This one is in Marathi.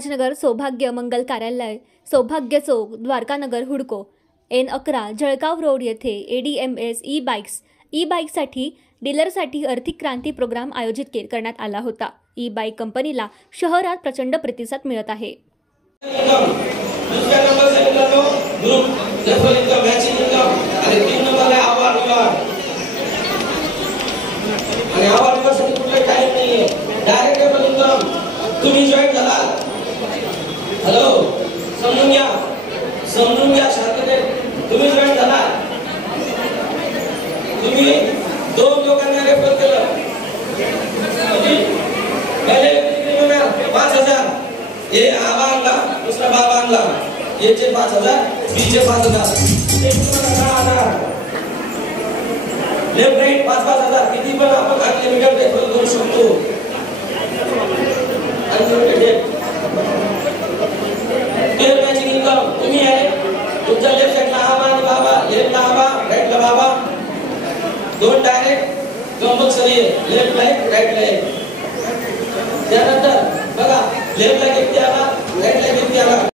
संभाजीनगर सौभाग्य मंगल कार्यालय, सौभाग्य चौक, द्वारकानगर, हुडको, N11 जळगाव रोड येथे ADMS ई-बाईकसाठी डीलरसाठी आर्थिक क्रांती प्रोग्राम आयोजित करण्यात आला होता। ई-बाईक कंपनीला शहरात प्रचंड प्रतिसाद मिळत आहे। तुम्ही जॉईन झाला, हॅलो समजून घ्या शांततेने। तुम्ही जॉईन झाला, तुम्ही दोन लोकांना रेफर केलं, पहिले 5,000 हे आबा आणला, दुसरा बाबा आणला, याचे 5,000, बीचे 5,000, लेफ्ट राईट 5,000 किती पण आपण अनलिमिटेड रेफर करू शकतो। तुम्ही आहे तुमच्या लेफ्ट साइडला आबा आणि बाबा, लेफ्टला आबा, राईटला बाबा, दोन डायरेक्ट कंपल्सरी आहे, लेफ्ट राईटला एक। त्यानंतर बघा लेफ्टला किती आला, राईटला किती आला।